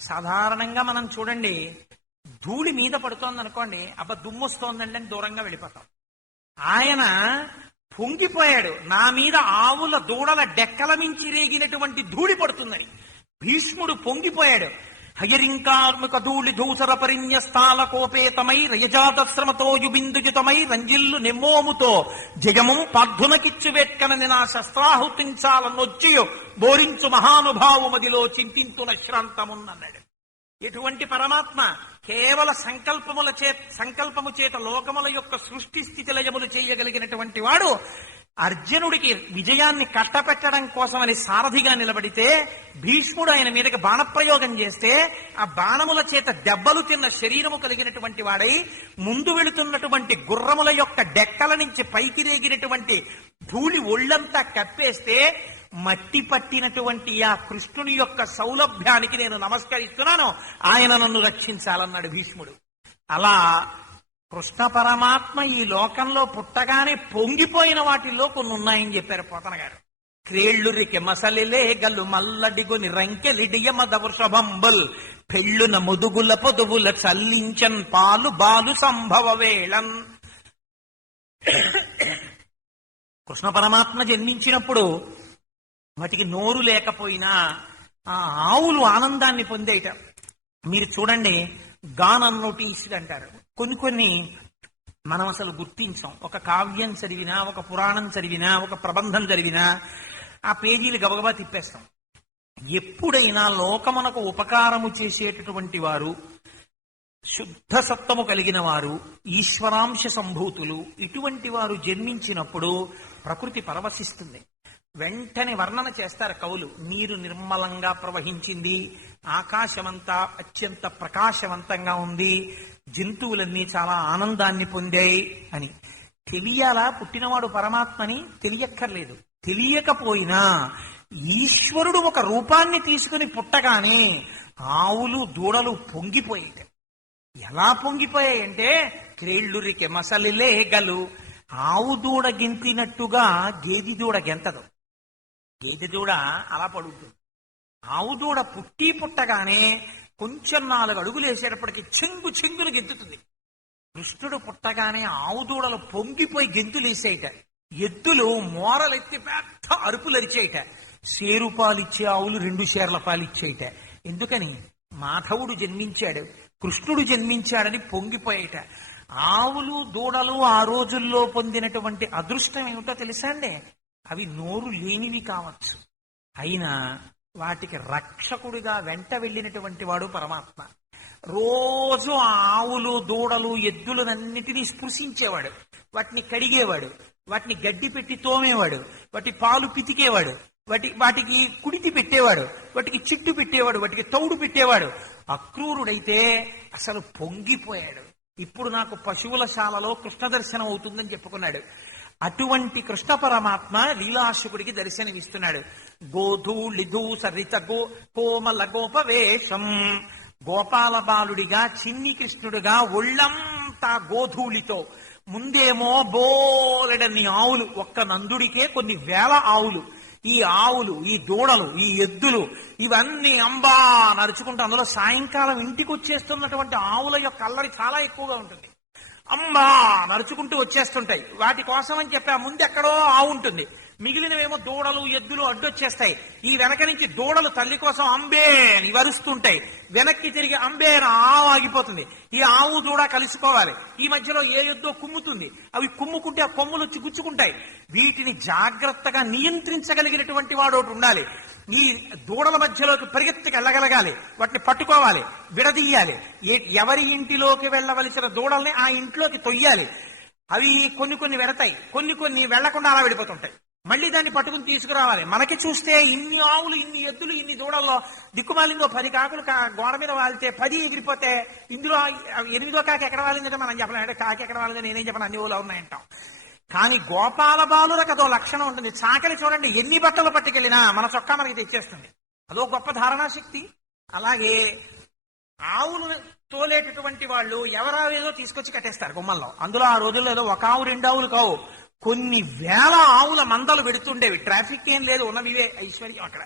సాధారణంగా మనం చూడండి, ధూళి మీద పడుతోంది అనుకోండి, అబ్బా దుమ్మొస్తోందండి అని దూరంగా వెళ్ళిపోతాం. ఆయన పొంగిపోయాడు, నా మీద ఆవుల దూడల డెక్కల మించి రేగినటువంటి ధూళి పడుతుందని. భీష్ముడు పొంగిపోయాడు. హయరింకార్మిక ధూళి ధూసర పరిన్యస్థాల కోపేతమై రయజాతశ్రమతో యుబిందుయుతమై రంజిల్లు నెమ్మోముతో జగమం పార్థునకిచ్చు వేట్కనని నా శస్త్రాహుతించాలన్నొచ్చియో బోరించు మహానుభావు మదిలో చింతింతున శ్రాంతమున్నన్నాడు. ఎటువంటి పరమాత్మ! కేవల సంకల్పము చేత లోకముల యొక్క సృష్టి స్థితి లయములు చేయగలిగినటువంటి వాడు అర్జునుడికి విజయాన్ని కట్టపెట్టడం కోసమని సారథిగా నిలబడితే, భీష్ముడు ఆయన మీదకి బాణప్రయోగం చేస్తే ఆ బాణముల చేత దెబ్బలు తిన్న శరీరము కలిగినటువంటి వాడై ముందు వెళుతున్నటువంటి గుర్రముల యొక్క డెక్కల నుంచి పైకి రేగినటువంటి ధూళి ఒళ్ళంతా కప్పేస్తే మట్టి పట్టినటువంటి ఆ కృష్ణుని యొక్క సౌలభ్యానికి నేను నమస్కరిస్తున్నాను, ఆయన నన్ను రక్షించాలన్నాడు భీష్ముడు. అలా కృష్ణ పరమాత్మ ఈ లోకంలో పుట్టగానే పొంగిపోయిన వాటిల్లో కొన్ని ఉన్నాయని చెప్పారు పోతన గారు. క్రేళ్ళురికి మసలిలే గల్లు మల్లడిగొని రంకెలిడియ మద వృషభంబుల్ పెళ్ళున ముదుగుల పొదువుల చల్లించన్ పాలు బాలు సంభవ వేళన్. కృష్ణ పరమాత్మ జన్మించినప్పుడు వాటికి నోరు లేకపోయినా ఆ ఆవులు ఆనందాన్ని పొందేట. మీరు చూడండి, గాన్ నోటీస్డ్ అంటారు. కొన్ని మనం అసలు గుర్తించాం. ఒక కావ్యం చదివినా, ఒక పురాణం చదివినా, ఒక ప్రబంధం చదివినా ఆ పేజీలు గబగబా తిప్పేస్తాం. ఎప్పుడైనా లోకమునకు ఉపకారము చేసేటటువంటి వారు, శుద్ధ సత్వము కలిగిన వారు, ఈశ్వరాంశ సంభూతులు, ఇటువంటి వారు జన్మించినప్పుడు ప్రకృతి పరవశిస్తుంది. వెంటనే వర్ణన చేస్తారు కవులు. నీరు నిర్మలంగా ప్రవహించింది, ఆకాశమంతా అత్యంత ప్రకాశవంతంగా ఉంది, జంతువులన్నీ చాలా ఆనందాన్ని పొందాయి అని. తెలియాలా పుట్టినవాడు పరమాత్మని? తెలియక్కర్లేదు. తెలియకపోయినా ఈశ్వరుడు ఒక రూపాన్ని తీసుకుని పుట్టగానే ఆవులు దూడలు పొంగిపోయాయి. ఎలా పొంగిపోయాయంటే, క్రేళ్ళురికి మసలిలే గలు. ఆవు దూడ గెంతినట్టుగా గేది దూడ గెంతదు. గేదె దూడ అలా పడుతుంది. ఆవు దూడ పుట్టగానే కొంచెం 4 అడుగులు వేసేటప్పటికి చెంగు చెంగును గెంతుతుంది. కృష్ణుడు పుట్టగానే ఆవు దూడలు పొంగిపోయి గెంతులేసేయట. ఎద్దులు మోరలెత్తి పెద్ద అరుపులు అరిచేయట. సేరుపాలిచ్చే ఆవులు 2 షేర్ల పాలిచ్చేయట. ఎందుకని? మాధవుడు జన్మించాడు, కృష్ణుడు జన్మించాడని పొంగిపోయేట. ఆవులు దూడలు ఆ రోజుల్లో పొందినటువంటి అదృష్టం ఏమిటో తెలుసా అండి? అవి నోరు లేనివి కావచ్చు, అయినా వాటికి రక్షకుడిగా వెంట వెళ్ళినటువంటి వాడు పరమాత్మ. రోజు ఆ ఆవులు దూడలు ఎద్దులనన్నిటినీ స్పృశించేవాడు, వాటిని కడిగేవాడు, వాటిని గడ్డి పెట్టి తోమేవాడు, వాటి పాలు పితికేవాడు, వాటికి కుడితి పెట్టేవాడు, వాటికి చిట్టు పెట్టేవాడు, వాటికి తౌడు పెట్టేవాడు. అక్రూరుడైతే అసలు పొంగిపోయాడు. ఇప్పుడు నాకు పశువుల శాలలో కృష్ణ దర్శనం అవుతుందని చెప్పుకున్నాడు. అటువంటి కృష్ణ పరమాత్మ లీలాశుకుడికి దర్శనమిస్తున్నాడు. గోధూళిధూ సరిత కోమల గోపవేషం. గోపాల బాలుడిగా చిన్ని కృష్ణుడిగా ఒళ్ళంతా గోధూళితో, ముందేమో బోలెడన్ని ఆవులు, ఒక్క నందుడికే కొన్ని వేల ఆవులు. ఈ ఆవులు, ఈ దూడలు, ఈ ఎద్దులు ఇవన్నీ అంబా నడుచుకుంటూ, అందులో సాయంకాలం ఇంటికి వచ్చేస్తున్నటువంటి ఆవుల యొక్క అల్లరి చాలా ఎక్కువగా ఉంటుంది. అమ్మా నడుచుకుంటూ వచ్చేస్తుంటాయి. వాటి కోసం అని చెప్పి ఆ ముందు ఎక్కడో ఆవు ఉంటుంది, మిగిలినవేమో దూడలు ఎద్దులు అడ్డొచ్చేస్తాయి. ఈ వెనక నుంచి దూడలు తల్లి కోసం అంబే అని వరుస్తుంటాయి, వెనక్కి తిరిగి అంబే అని ఆవు ఆగిపోతుంది. ఈ ఆవు దూడ కలుసుకోవాలి. ఈ మధ్యలో ఏ ఎద్దో కుమ్ముతుంది, అవి కుమ్ముకుంటే ఆ కొమ్ములు వచ్చి గుచ్చుకుంటాయి. వీటిని జాగ్రత్తగా నియంత్రించగలిగినటువంటి వాడు ఒకటి ఉండాలి. ఈ దూడల మధ్యలోకి పరిగెత్తికి వెళ్ళగలగాలి, వాటిని పట్టుకోవాలి, విడదీయాలి. ఎవరి ఇంటిలోకి వెళ్ళవలసిన దూడల్ని ఆ ఇంట్లోకి తొయ్యాలి. అవి కొన్ని వెడతాయి, కొన్ని వెళ్లకుండా అలా వెళ్ళిపోతుంటాయి. మళ్ళీ దాన్ని పట్టుకుని తీసుకురావాలి. మనకి చూస్తే ఇన్ని ఆవులు, ఇన్ని ఎద్దులు, ఇన్ని దూడల్లో దిక్కుమాలిందో 10 కాకులు గోడ మీద వాలితే 10 ఎగిరిపోతే ఇందులో 8వ కాకి ఎక్కడ వాలిందంటే మనం చెప్పలేం. అంటే కాకి ఎక్కడ వాలిందో నేనేం చెప్పను, అన్ని ఊళ్ళో ఉన్నాయంటాం. కానీ గోపాల బాలులకు అదో లక్షణం ఉంటుంది. చాకలి చూడండి, ఎన్ని బట్టలు పట్టుకెళ్ళినా మన చొక్కా మనకి తెచ్చేస్తుంది. అదో గొప్ప ధారణాశక్తి. అలాగే ఆవులు తోలేటటువంటి వాళ్ళు ఎవరావేదో తీసుకొచ్చి కట్టేస్తారు గుమ్మల్లో. అందులో ఆ రోజుల్లో ఏదో 1 ఆవు 2 ఆవులు కావు, కొన్ని వేల ఆవుల మందలు వెడుతుండేవి. ట్రాఫిక్ ఏం లేదు, ఉన్నవివే ఐశ్వర్యం అక్కడ.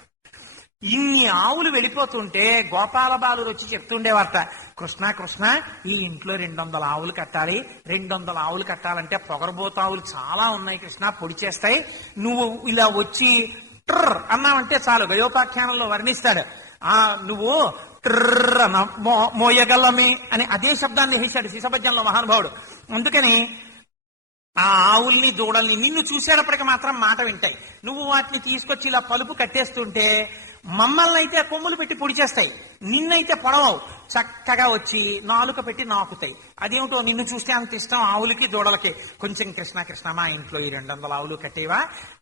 ఇన్ని ఆవులు వెళ్ళిపోతుంటే గోపాల బాలురు వచ్చి చెప్తుండేవారట, కృష్ణ ఈ ఇంట్లో 200 ఆవులు కట్టాలి. 200 ఆవులు కట్టాలంటే పొగరబోతావులు చాలా ఉన్నాయి కృష్ణ, పొడి చేస్తాయి. నువ్వు ఇలా వచ్చి ట్రర్ అన్నావంటే చాలు. గయోపాఖ్యానంలో వర్ణిస్తాడు. నువ్వు ట్రర్ మోయగలమే అని అదే శబ్దాన్ని వేశాడు శిశభజ్యంలో మహానుభావుడు. అందుకని ఆ ఆవుల్ని దూడల్ని నిన్ను చూసేటప్పటికి మాత్రం మాట వింటాయి. నువ్వు వాటిని తీసుకొచ్చి ఇలా పలుపు కట్టేస్తుంటే మమ్మల్ని అయితే కొమ్ములు పెట్టి పొడి చేస్తాయి, నిన్నైతే పొడవవు, చక్కగా వచ్చి నాలుక పెట్టి నాకుతాయి. అదేమిటో నిన్ను చూస్తే అంత ఇష్టం ఆవులకి దూడలకి. కొంచెం కృష్ణ మా ఇంట్లో ఈ 200 ఆవులు కట్టేవా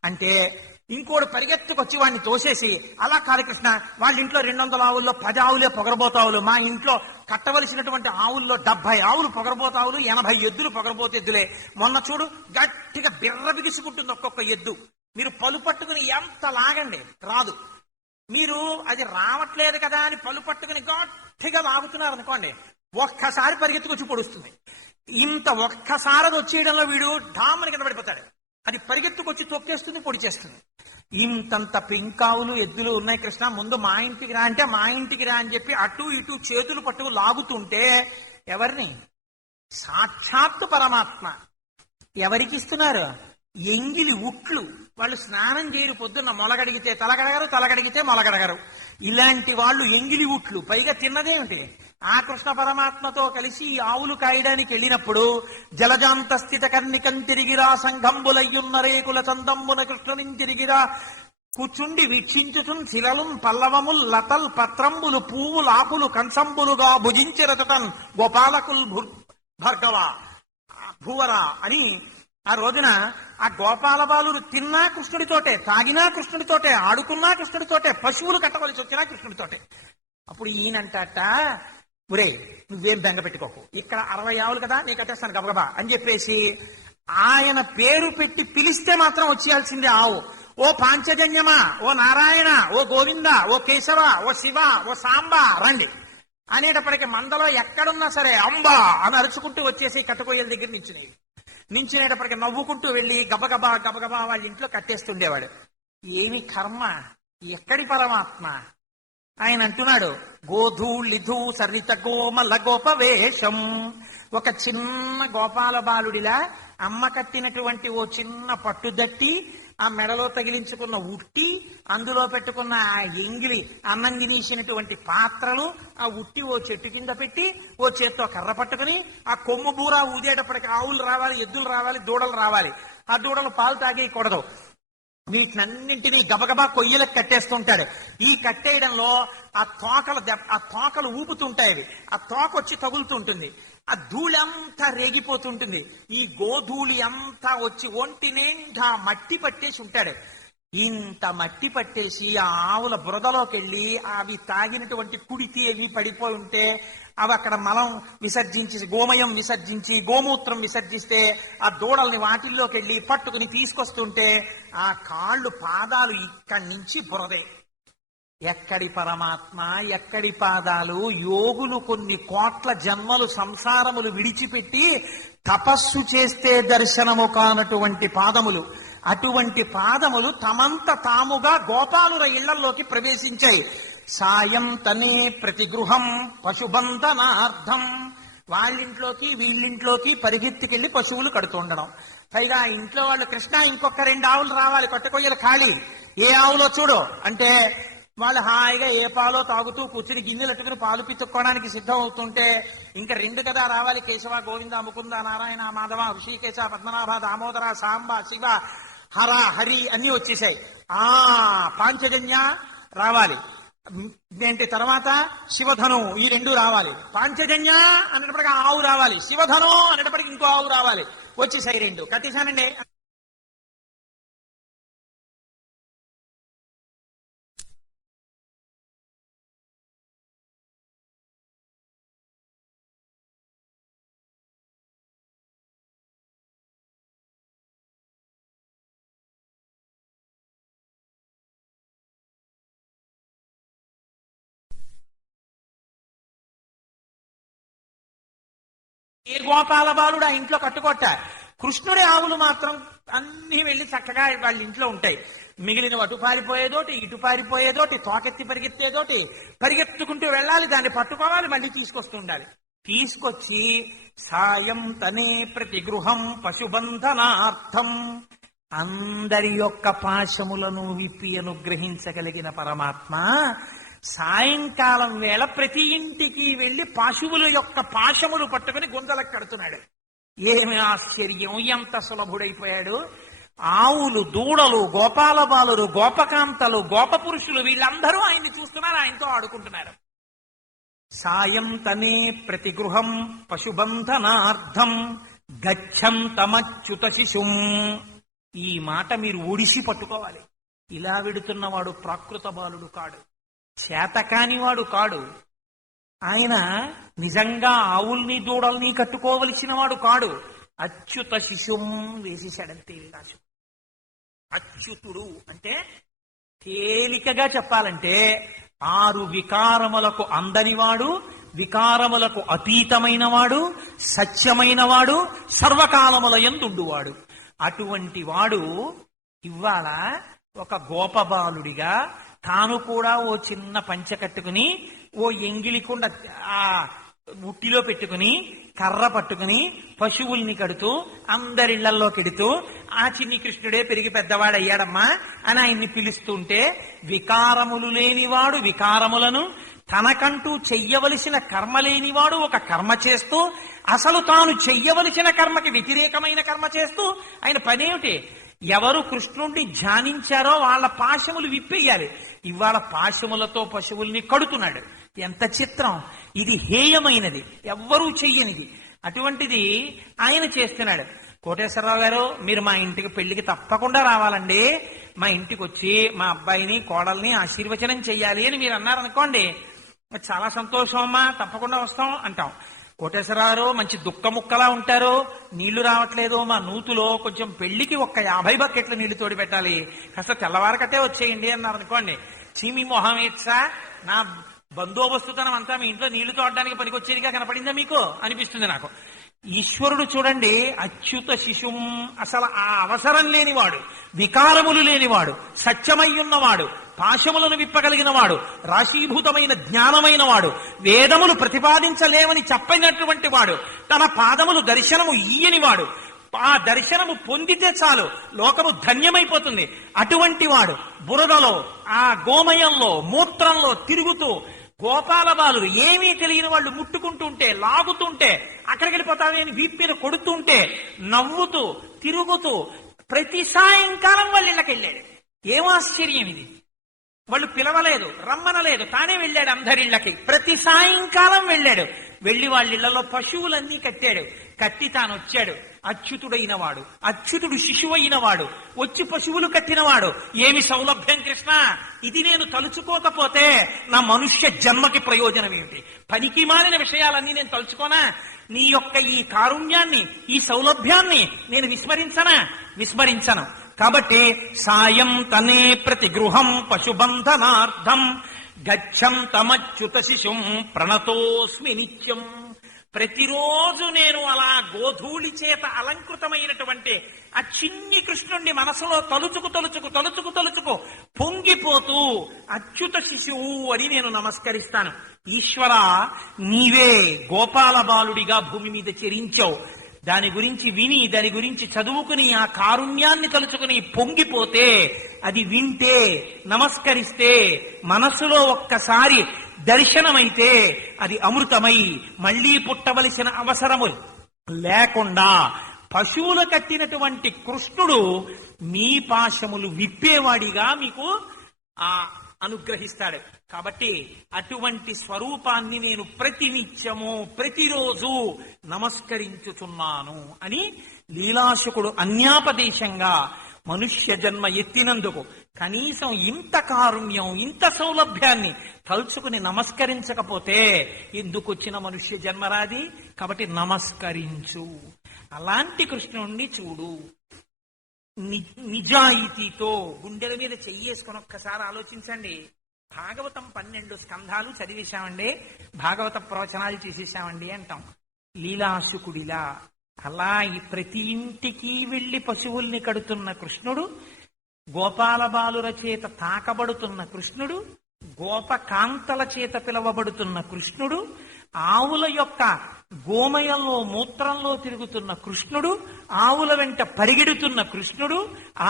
అంటే ఇంకోటి పరిగెత్తుకొచ్చి వాడిని తోసేసి, అలా కాదు కృష్ణ, వాళ్ళ ఇంట్లో 200 ఆవుల్లో 10 ఆవులే పొగరబోతావులు, మా ఇంట్లో కట్టవలసినటువంటి ఆవుల్లో 70 ఆవులు పొగరబోతావులు, 80 ఎద్దులు పొగరబోతెద్దులే. మొన్న చూడు గట్టిగా బిర్ర బిగుసుకుంటుంది ఒక్కొక్క ఎద్దు. మీరు పలు పట్టుకుని ఎంత లాగండి రాదు. మీరు అది రావట్లేదు కదా అని పలు పట్టుకుని గట్టిగా లాగుతున్నారు అనుకోండి, ఒక్కసారి పరిగెత్తుకొచ్చి పొడుస్తుంది. ఇంత ఒక్కసారి అది వచ్చేయడంలో వీడు డామని కింద పడిపోతాడు. అది పరిగెత్తుకొచ్చి తొక్కేస్తుంది, పొడి చేస్తుంది. ఇంతంత పెంకావులు ఎద్దులు ఉన్నాయి కృష్ణ, ముందు మా ఇంటికి రా అంటే మా ఇంటికి రా అని చెప్పి అటు ఇటు చేతులు పట్టుకు లాగుతుంటే ఎవరిని? సాక్షాత్తు పరమాత్మ. ఎవరికి ఇస్తున్నారు? ఎంగిలి ఉట్లు. వాళ్ళు స్నానం చేయరు, పొద్దున్న మొలగడిగితే తలగడగరు, తలగడిగితే మొలగడగరు. ఇలాంటి వాళ్ళు ఎంగిలి ఉట్లు. పైగా తిన్నదేమిటి? ఆ కృష్ణ పరమాత్మతో కలిసి ఈ ఆవులు కాయడానికి వెళ్ళినప్పుడు జలజాంత స్థిత కర్ణికం తిరిగిరా, సంఘంబులయ్యున్న రేకుల చందంబున కృష్ణుని తిరిగిరా, కూచుండి వీక్షించుచున్ శిలలున్ పల్లవముల్ లతల్ పత్రంబులు పువ్వులు ఆకులు కంచంబులుగా భుజించిరతన్ గోపాలకుల్ భర్గవ భువరా అని ఆ రోజున ఆ గోపాల బాలురు తిన్నా కృష్ణుడితోటే, తాగినా కృష్ణుడితోటే, ఆడుకున్నా కృష్ణుడితోటే, పశువులు కట్టవలసి వచ్చినా కృష్ణుడితోటే. అప్పుడు ఈయనంటట, ఒరే నువ్వేం బెంగ పెట్టుకోకు, ఇక్కడ 60 ఆవులు కదా నీ కట్టేస్తాను గబగబా అని చెప్పేసి ఆయన పేరు పెట్టి పిలిస్తే మాత్రం వచ్చేయాల్సిందే ఆవు. ఓ పాంచజన్యమా, ఓ నారాయణ, ఓ గోవింద, ఓ కేశవ, ఓ శివ, ఓ సాంబ రండి అనేటప్పటికి మందలో ఎక్కడున్నా సరే అంబా అని అరుచుకుంటూ వచ్చేసి కట్టుకోయల దగ్గర నించునేటప్పటికి నవ్వుకుంటూ వెళ్ళి గబగబా వాళ్ళ ఇంట్లో కట్టేస్తుండేవాడు. ఏమి కర్మ, ఎక్కడి పరమాత్మ? ఆయన అంటున్నాడు, గోధూళిధూ సరిత కోమల గోపవేషం. ఒక చిన్న గోపాల బాలుడిలా అమ్మ కట్టినటువంటి ఓ చిన్న పట్టుదట్టి, ఆ మెడలో తగిలించుకున్న ఉట్టి, అందులో పెట్టుకున్న ఆ ఎంగిలి అన్నం తినేసినటువంటి పాత్రలు, ఆ ఉట్టి ఓ చెట్టు కింద పెట్టి ఓ చేత్తో కర్ర పట్టుకుని ఆ కొమ్ము బూర ఊదేటప్పటికి ఆవులు రావాలి, ఎద్దులు రావాలి, దూడలు రావాలి. ఆ దూడలు పాలు తాగేయకూడదు. వీటినన్నింటినీ గబగబా కొయ్యలకు కట్టేస్తుంటాడు. ఈ కట్టేయడంలో ఆ తోకలు ఊపుతుంటాయి. అవి ఆ తోక వచ్చి తగులుతుంటుంది. ఆ ధూళి అంతా రేగిపోతుంటుంది. ఈ గోధూళి అంతా వచ్చి ఒంటి నిండా మట్టి పట్టేసి ఉంటాడు. ఇంత మట్టి పట్టేసి ఆ ఆవుల బురదలోకి వెళ్ళి అవి తాగినటువంటి కుడితి అవి పడిపోయి ఉంటే అవి అక్కడ మలం విసర్జించి, గోమయం విసర్జించి, గోమూత్రం విసర్జిస్తే ఆ దూడల్ని వాటిల్లోకి వెళ్ళి పట్టుకుని తీసుకొస్తుంటే ఆ కాళ్ళు పాదాలు ఇక్కడి నుంచి బురదే. ఎక్కడి పరమాత్మ, ఎక్కడి పాదాలు! యోగులు కొన్ని కోట్ల జన్మలు సంసారములు విడిచిపెట్టి తపస్సు చేస్తే దర్శనము కానటువంటి పాదములు. అటువంటి పాదములు తమంత తాముగా గోపాలుర ఇళ్లలోకి ప్రవేశించాయి. సాయం తనే ప్రతిగృహం పశుబంధనార్థం. వాళ్ళింట్లోకి వీళ్ళింట్లోకి పరిగెత్తికెళ్లి పశువులు కడుతుండడం. పైగా ఇంట్లో వాళ్ళు, కృష్ణ ఇంకొక 2 ఆవులు రావాలి, కొట్టకొయ్యలు ఖాళీ, ఏ ఆవులో చూడు అంటే వాళ్ళు హాయిగా ఏ పాలో తాగుతూ కూర్చుని గిన్నెలు ఎట్టుకుని పాలు పితుక్కోవడానికి సిద్ధం అవుతుంటే ఇంకా 2 కదా రావాలి, కేశవ, గోవింద, ముకుంద, నారాయణ, మాధవ, ఋషికేశ, పద్మనాభ, దామోదర, సాంబ, శివ, హర, హరి అన్ని వచ్చేసాయి. పాంచజన్య రావాలి, ఏంటి తర్వాత శివధను, ఈ 2 రావాలి. పాంచజన్య అనేటప్పటికి ఆవు రావాలి, శివధను అనేటప్పటికి ఇంకో ఆవు రావాలి. వచ్చేసాయి 2. కట్టేశానండి. ఏ గోపాల బాలుడు ఆ ఇంట్లో కట్టుకోట. కృష్ణుడి ఆవులు మాత్రం అన్ని వెళ్లి చక్కగా వాళ్ళ ఇంట్లో ఉంటాయి. మిగిలిన అటు పారిపోయేదోటి, ఇటు పారిపోయేదోటి, తోకెత్తి పరిగెత్తేదోటి, పరిగెత్తుకుంటూ వెళ్ళాలి, దాన్ని పట్టుకోవాలి, మళ్ళీ తీసుకొస్తూ ఉండాలి. తీసుకొచ్చి సాయం తనే ప్రతిగృహం పశుబంధనార్థం. అందరి యొక్క పాశములను విప్పి అనుగ్రహించగలిగిన పరమాత్మ సాయంకాలం వేళ ప్రతి ఇంటికి వెళ్లి పశువుల యొక్క పాశములు పట్టుకుని గుంతలకు కడుతున్నాడు. ఏమి ఆశ్చర్యం! ఎంత సులభుడైపోయాడు! ఆవులు, దూడలు, గోపాల బాలురు, గోపకాంతలు, గోపపురుషులు వీళ్ళందరూ ఆయన్ని చూస్తున్నారు, ఆయనతో ఆడుకుంటున్నారు. సాయం తనే ప్రతిగృహం పశుబంధనార్థం గచ్చంతమచ్యుత శిశుం. ఈ మాట మీరు ఒడిసి పట్టుకోవాలి. ఇలా వెడుతున్నవాడు ప్రాకృత బాలుడు కాడు, చేతకానివాడు కాడు. ఆయన నిజంగా ఆవుల్ని దూడల్ని కట్టుకోవలసిన వాడు కాడు. అచ్యుత శిశుం వేసేశాడంతే విలాసం. అచ్యుతుడు అంటే తేలికగా చెప్పాలంటే 6 వికారములకు అందనివాడు, వికారములకు అతీతమైన వాడు, సత్యమైన వాడు, సర్వకాలముల యందుండువాడు. అటువంటి వాడు ఇవాళ ఒక గోపబాలుడిగా తాను కూడా ఓ చిన్న పంచె కట్టుకుని, ఓ ఎంగిలికుండ ఆ ఉట్టిలో పెట్టుకుని, కర్ర పట్టుకుని పశువుల్ని కడుతూ అందరిళ్లల్లో కెడుతూ ఆ చిన్ని కృష్ణుడే పెరిగి పెద్దవాడయ్యాడమ్మా అని ఆయన్ని పిలుస్తుంటే, వికారములు లేనివాడు వికారములను, తనకంటూ చెయ్యవలసిన కర్మ లేనివాడు ఒక కర్మ చేస్తూ, అసలు తాను చెయ్యవలసిన కర్మకి వ్యతిరేకమైన కర్మ చేస్తూ ఆయన పనేమిటి? ఎవరు కృష్ణుణ్ణి ధ్యానించారో వాళ్ళ పాశములు విప్పేయాలి. ఇవాళ పాశములతో పశువుల్ని కడుతున్నాడు. ఎంత చిత్రం! ఇది హేయమైనది, ఎవ్వరూ చెయ్యనిది. అటువంటిది ఆయన చేస్తున్నాడు. కోటేశ్వరరావు గారు, మీరు మా ఇంటికి పెళ్లికి తప్పకుండా రావాలండి, మా ఇంటికి వచ్చి మా అబ్బాయిని కోడల్ని ఆశీర్వచనం చెయ్యాలి అని మీరు అన్నారనుకోండి, చాలా సంతోషం అమ్మా, తప్పకుండా వస్తాం అంటాం. కోటేశ్వరరావు మంచి దుఃఖముక్కలా ఉంటారు, నీళ్లు రావట్లేదు, మా నూతులో కొంచెం పెళ్లికి 50 బకెట్ల నీళ్లు తోడి పెట్టాలి, కాస్త తెల్లవారకట్టే వచ్చేయండి అన్నారు అనుకోండి. చీమి మొహం ఏట్సా, నా బందోబస్తుతనం అంతా మీ ఇంట్లో నీళ్లు తోడడానికి పనికొచ్చేదిగా కనపడిందా మీకు అనిపిస్తుంది నాకు. ఈశ్వరుడు చూడండి, అచ్యుత శిశుం, అసలు ఆ అవసరం లేనివాడు, వికారములు లేనివాడు, సత్యమయ్యున్నవాడు, పాశములను విప్పగలిగిన వాడు, రాశీభూతమైన జ్ఞానమైన వాడు, వేదములు ప్రతిపాదించలేమని చెప్పినటువంటి వాడు, తన పాదములు దర్శనము ఈయని వాడు, ఆ దర్శనము పొందితే చాలు లోకము ధన్యమైపోతుంది. అటువంటి వాడు బురదలో, ఆ గోమయంలో, మూత్రంలో తిరుగుతూ గోపాల బాలురు ఏమీ తెలియని వాళ్ళు ముట్టుకుంటుంటే, లాగుతుంటే, అక్కడికి వెళ్ళిపోతావే అని వీప్పిన కొడుతుంటే, నవ్వుతూ తిరుగుతూ ప్రతి సాయంకాలం వాళ్ళ ఇళ్ళకి వెళ్ళాడు. ఏం ఆశ్చర్యం ఇది! వాళ్ళు పిలవలేదు, రమ్మనలేదు, తానే వెళ్ళాడు అందరిళ్ళకి. ప్రతి సాయంకాలం వెళ్ళాడు. వెళ్ళి వాళ్ళిళ్లలో పశువులన్నీ కట్టాడు. కట్టి తాను వచ్చాడు. అచ్యుతుడైన వాడు, అచ్యుతుడు శిశువైన వాడు, వచ్చి పశువులు కట్టినవాడు. ఏమి సౌలభ్యం కృష్ణ! ఇది నేను తలుచుకోకపోతే నా మనుష్య జన్మకి ప్రయోజనం ఏమిటి? పనికి మాలిన విషయాలన్నీ నేను తలుచుకోనా? నీ యొక్క ఈ కారుణ్యాన్ని, ఈ సౌలభ్యాన్ని నేను విస్మరించను. కాబట్టి సాయం తనే ప్రతి గృహం పశుబంధనార్థం గచ్చం తమచ్యుత శిశుం ప్రణతోస్మి నిత్యం. ప్రతిరోజు నేను అలా గోధూళి చేత అలంకృతమైనటువంటి ఆ చిన్ని కృష్ణుణ్ణి మనసులో తలుచుకు పొంగిపోతూ అచ్యుత శిశువు అని నేను నమస్కరిస్తాను. ఈశ్వర, నీవే గోపాల బాలుడిగా భూమి మీద చెరించావు. దాని గురించి విని, దాని గురించి చదువుకుని, ఆ కారుణ్యాన్ని తలుచుకుని పొంగిపోతే, అది వింటే, నమస్కరిస్తే, మనస్సులో ఒక్కసారి దర్శనమైతే అది అమృతమై మళ్లీ పుట్టవలసిన అవసరము లేకుండా పశువులు కట్టినటువంటి కృష్ణుడు మీ పాశములు విప్పేవాడిగా మీకు అనుగ్రహిస్తాడు. కాబట్టి అటువంటి స్వరూపాన్ని నేను ప్రతినిత్యము, ప్రతిరోజు నమస్కరించుచున్నాను అని లీలాశుకుడు అన్యాపదేశంగా మనుష్య జన్మ ఎత్తినందుకు కనీసం ఇంత కారుణ్యం, ఇంత సౌలభ్యాన్ని తలుచుకుని నమస్కరించకపోతే ఎందుకు వచ్చిన మనుష్య జన్మరాది? కాబట్టి నమస్కరించు. అలాంటి కృష్ణుణ్ణి చూడు. నిజాయితీతో గుండెల మీద చెయ్యేసుకుని ఒక్కసారి ఆలోచించండి. భాగవతం 12 స్కంధాలు చదివేశామండి, భాగవత ప్రవచనాలు చేసేసామండి అంటాం. లీలాశుకుడిలా అలా ప్రతి ఇంటికి వెళ్లి పశువుల్ని కడుతున్న కృష్ణుడు, గోపాల బాలుర చేత తాకబడుతున్న కృష్ణుడు, గోపకాంతల చేత పిలవబడుతున్న కృష్ణుడు, ఆవుల యొక్క గోమయంలో మూత్రంలో తిరుగుతున్న కృష్ణుడు, ఆవుల వెంట పరిగెడుతున్న కృష్ణుడు,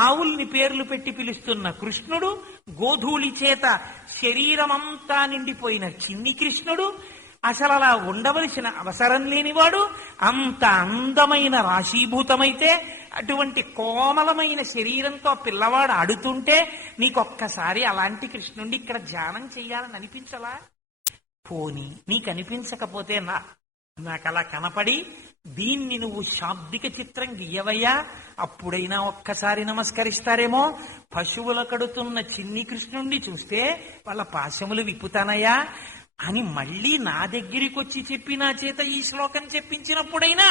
ఆవుల్ని పేర్లు పెట్టి పిలుస్తున్న కృష్ణుడు, గోధూళి చేత శరీరమంతా నిండిపోయిన చిన్ని కృష్ణుడు, అసలు అలా ఉండవలసిన అవసరం లేనివాడు, అంత అందమైన రాశీభూతమైతే అటువంటి కోమలమైన శరీరంతో పిల్లవాడు ఆడుతుంటే నీకొక్కసారి అలాంటి కృష్ణుండి ఇక్కడ ధ్యానం చెయ్యాలని అనిపించలా? పోనీ నీకు అనిపించకపోతే నాకు అలా కనపడి దీన్ని నువ్వు శాబ్దిక చిత్రం గీయవయ్యా, అప్పుడైనా ఒక్కసారి నమస్కరిస్తారేమో. పశువుల కడుతున్న చిన్ని కృష్ణుణ్ణి చూస్తే వాళ్ళ పాశములు విప్పుతానయ్యా అని మళ్ళీ నా దగ్గరికి వచ్చి చెప్పి నా చేత ఈ శ్లోకం చెప్పించినప్పుడైనా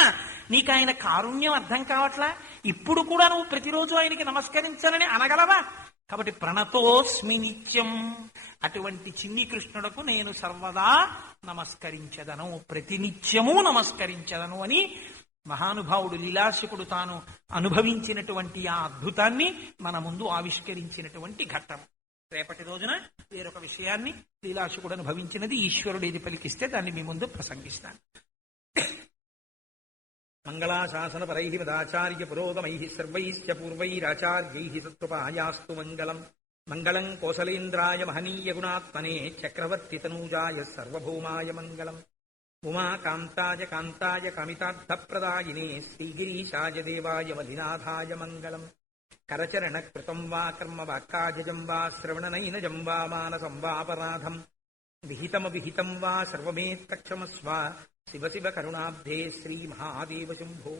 నీకు ఆయన కారుణ్యం అర్థం కావట్లా? ఇప్పుడు కూడా నువ్వు ప్రతిరోజు ఆయనకి నమస్కరించాలని అనగలవా? కాబట్టి ప్రణతోస్మి నిత్యం, అటువంటి చిన్ని కృష్ణుడకు నేను సర్వదా నమస్కరించదను, ప్రతినిత్యము నమస్కరించదను అని మహానుభావుడు లీలాశకుడు తాను అనుభవించినటువంటి ఆ అద్భుతాన్ని మన ముందు ఆవిష్కరించినటువంటి ఘట్టం. రేపటి రోజున వేరొక విషయాన్ని లీలాశకుడు అనుభవించినది ఈశ్వరుడు ఏది పలికిస్తే దాన్ని మీ ముందు ప్రసంగిస్తాను. మంగళాశాసన పరై మదాచార్య పురోగమై సర్వైశ్చ పూర్వైరాచార్యై సత్కృపాయాస్తు మంగళం. మంగళం కోసలేంద్రాయ మహనీయ గుణాత్మనే చక్రవర్తి తనూజాయ సర్వభౌమాయ మంగళం. ఉమాకాంతాయ కాంతాయ కామితార్థప్రదాయినే శ్రీగిరీశాయ దేవాయ మలినాథాయ మంగళం. కరచరణ కృతం వా కర్మ వాక్కాజం వా శ్రవణనైనజం వా మానసం వాపరాధం విహితమవిహితం వా సర్వమేత్తక్షమస్వ. శివ శివ కరుణాబ్ధే శ్రీ మహాదేవ శంభో.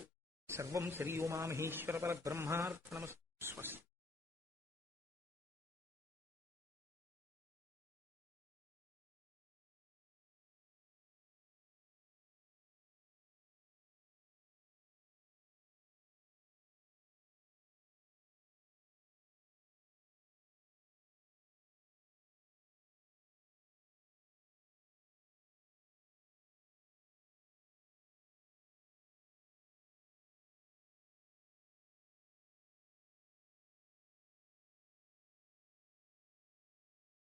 సర్వం శ్రీ ఉమామహేశ్వర పరబ్రహ్మార్పణమస్తు.